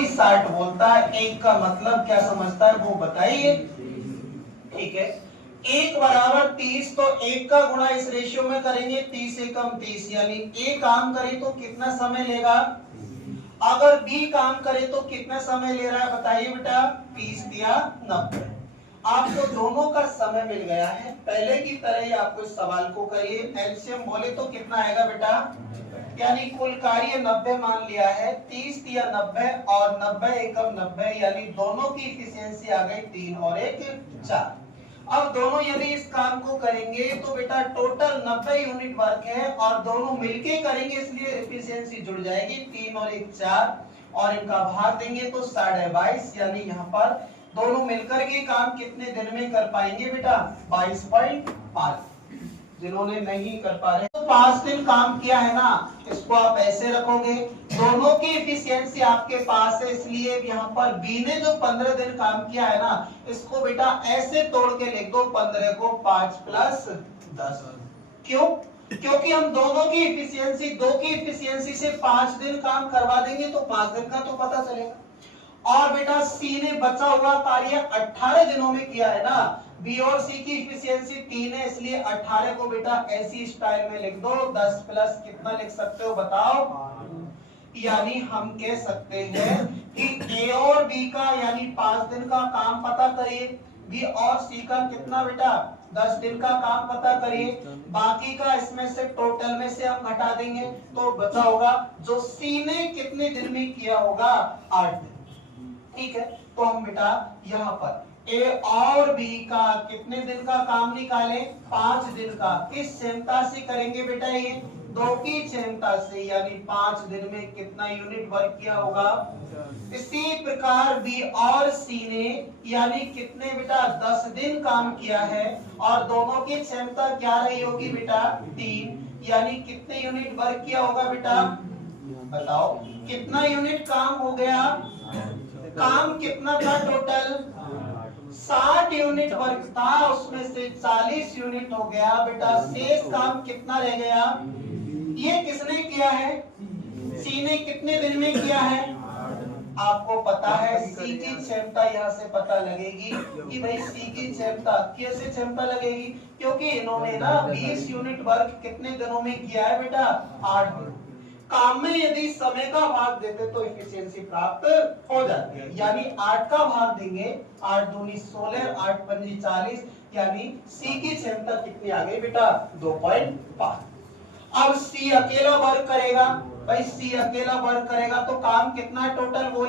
कोई 60 बोलता है, एक का मतलब क्या समझता है वो बताइए। ठीक है, एक बराबर 30, तो एक का गुणा इस रेशियो में करेंगे, 30 एकम 30, यानी ए काम करे तो कितना समय लेगा, अगर बी काम करे तो कितना समय ले रहा है बताइए बेटा, 30 दिया 90। आपको दोनों का समय मिल गया है, पहले की तरह ही आपको इस सवाल को करिए, एलसीएम बोले तो कितना आएगा बेटा, यानी कुल कार्य 90 मान लिया है, 30 दिया 90 और 90 एकम 90, यानी दोनों की इफिशियंसी आ गई 3 और 1 4। अब दोनों यदि इस काम को करेंगे तो बेटा टोटल 90 यूनिट वर्क है और दोनों मिलके करेंगे, इसलिए एफिशिएंसी जुड़ जाएगी 3 और 1 4, और इनका भाग देंगे तो 22.5, यानी यहाँ पर दोनों मिलकर के काम कितने दिन में कर पाएंगे बेटा, 22.5। जिन्होंने नहीं कर पा रहे तो 5 दिन काम किया है ना, इसको आप ऐसे रखोगे, दोनों की एफिशिएंसी आपके पास है, इसलिए यहाँ पर बी ने जो 15 दिन काम किया है ना, इसको बेटा ऐसे तोड़ के लिख दो, 15 को 5 प्लस 10। क्यों? क्योंकि हम दोनों की एफिशिएंसी, दो की एफिशिएंसी से 5 दिन काम करवा देंगे तो 5 दिन का तो पता चलेगा। और बेटा सी ने बचा हुआ कार्य 18 दिनों में किया है ना, बी और सी की इफिशियंसी 3 है, इसलिए 18 को बेटा ऐसी स्टाइल में लिख दो, 10 प्लस कितना लिख सकते हो बताओ, यानी हम कह सकते हैं कि ए और बी का यानी 5 दिन का काम पता करिए, बी और सी का कितना बेटा 10 दिन का काम पता करिए, बाकी का इसमें से टोटल में से हम घटा देंगे तो बचा होगा जो सी ने कितने दिन में किया होगा, 8 दिन। ठीक है, तो हम बेटा यहाँ पर ए और बी का कितने दिन का काम निकालें, 5 दिन का, किस क्षमता से करेंगे बेटा, ये दो की क्षमता से, यानी 5 दिन में कितना यूनिट वर्क किया होगा। इसी प्रकार बी और सी ने यानी कितने बेटा 10 दिन काम किया है और दोनों की क्षमता क्या रही होगी बेटा 3, यानी कितने यूनिट वर्क किया होगा बेटा, बताओ कितना यूनिट काम हो गया, काम कितना था टोटल, 60 यूनिट वर्क था, उसमें से 40 यूनिट हो गया बेटा, शेष काम कितना रह गया, ये किसने किया है, सी ने कितने दिन में किया है। आपको पता है सी की क्षमता यहाँ से पता लगेगी कि भाई सी की क्षमता कैसे क्षमता लगेगी, क्योंकि इन्होंने ना 20 यूनिट वर्क कितने दिनों में किया है बेटा, 8 दिन। काम में यदि समय का भाग देते तो एफिशिएंसी प्राप्त हो जाती है, यानी 8 का भाग देंगे, 8 दूनी 16, 8 पंजी 40, यानी सी की क्षमता कितनी आ गई बेटा 2.5। अब सी अकेला वर्क करेगा, भाई सी अकेला वर्क करेगा तो काम कितना टोटल वो